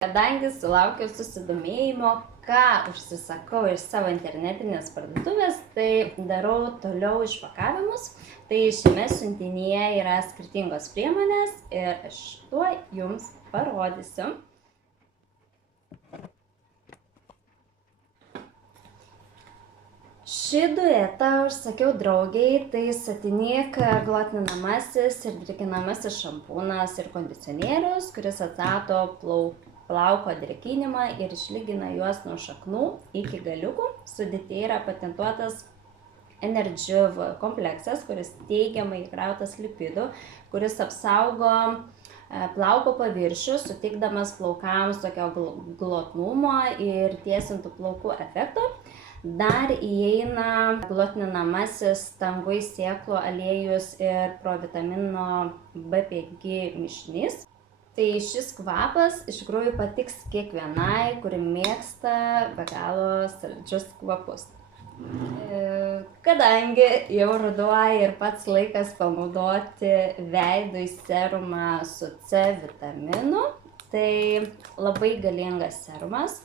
Kadangi sulaukiau susidomėjimo, ką užsisakau iš savo internetinės parduotuvės, tai darau toliau išpakavimus. Tai šiame siuntinyje yra skirtingos priemonės ir aš tuoj jums parodysiu. Šį duetą užsakiau draugiai, tai Satinik glotninamasis ir drėkinamasis šampūnas ir kondicionierius, kuris atstato plauko drėkinimą ir išlygina juos nuo šaknų iki galiukų. Sudėtyje yra patentuotas Energive kompleksas, kuris teigiamai įkrautas lipidų, kuris apsaugo plauko paviršių, suteikdamas plaukams tokio glotnumo ir tiesintų plaukų efekto. Dar įeina glotninamasis tanguj sėklų aliejus ir provitamino B5 mišinys. Tai šis kvapas iš tikrųjų patiks kiekvienai, kuri mėgsta be galo saldžius kvapus. Kadangi jau ruduo ir pats laikas panaudoti veidui serumą su C vitaminu, tai labai galingas serumas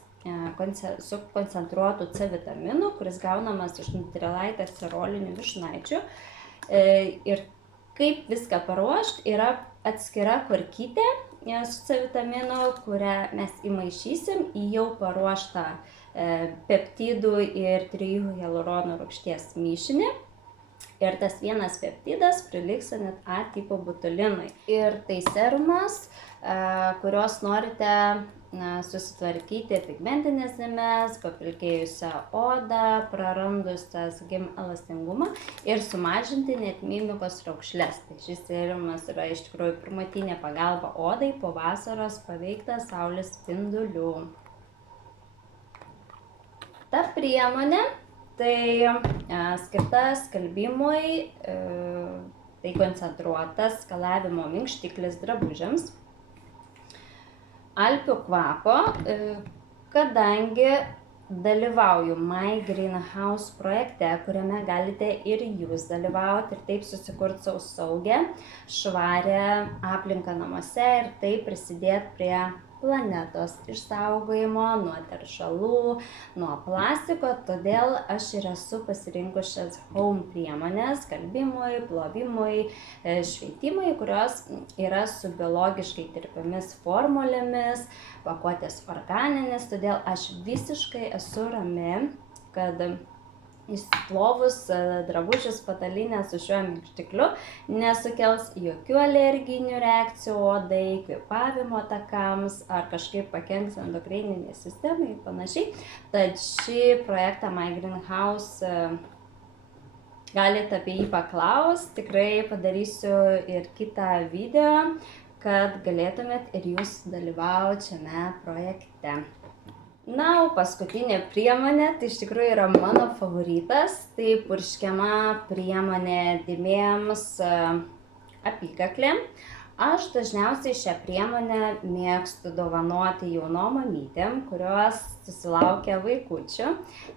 su koncentruotu C vitaminu, kuris gaunamas iš Nutrilite cerolinių vyšnaičių. Ir kaip viską paruošti, yra atskira korkytė su C vitaminu, kurią mes įmaišysim į jau paruoštą peptidų ir 3 hialurono rūgšties mišinį. Ir tas vienas peptidas prilygsta net A tipo botulinui. Ir tai serumas, kurios norite susitvarkyti pigmentinės dėmes, papilkėjusią odą, prarandusią elastingumą ir sumažinti net mimikos raukšles. Tai šis serumas yra iš tikrųjų pirmutinė pagalba odai po vasaros paveikta saulės spindulių. Ta priemonė tai skirta skalbimui, tai koncentruotas skalavimo minkštiklis drabužiams. Alpių kvapo, kadangi dalyvauju My Greenhouse projekte, kuriame galite ir jūs dalyvauti ir taip susikurti savo saugę, švarę aplinką namuose ir taip prisidėti prie planetos išsaugojimo, nuo teršalų, nuo plastiko, todėl aš ir esu pasirinkusias home priemonės skalbimui, plovimui, šveitimui, kurios yra su biologiškai tirpiomis formulėmis, pakuotės organinės, todėl aš visiškai esu rami, kad išplovus drabužius patalynę su šiuo minkštikliu nesukels jokių alerginių reakcijų odai, kvėpavimo takams ar kažkaip pakenks endokrininei sistemai ir panašiai. Tad šį projektą My Greenhouse galite apie jį paklausti, tikrai padarysiu ir kitą video, kad galėtumėt ir jūs dalyvauti šiame projekte. Na, o paskutinė priemonė, tai iš tikrųjų yra mano favoritas, tai purškiama priemonė dėmėms apykaklėm. Aš dažniausiai šią priemonę mėgstu dovanoti jaunom mamytėm, kurios susilaukia vaikučių,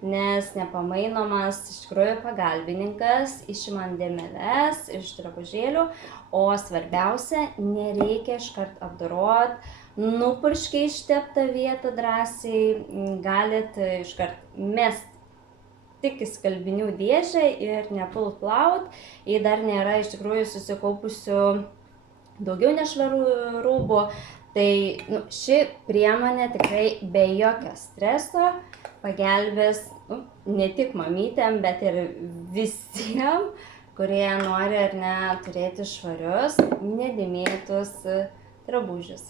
nes nepamainomas iš tikrųjų pagalbininkas, išimant dėmeles iš drabužėlių, o svarbiausia, nereikia iškart apdoroti. Nupurškę išteptą vietą drąsiai, galit iškart mest tik į skalbinių dėžę ir nepult plaut, jei dar nėra iš tikrųjų susikaupusių daugiau nešvarų rūbų. Tai ši priemonė tikrai be jokio streso pagelbės ne tik mamytėm, bet ir visiems, kurie nori ar ne turėti švarius, nedėmėtus drabužius.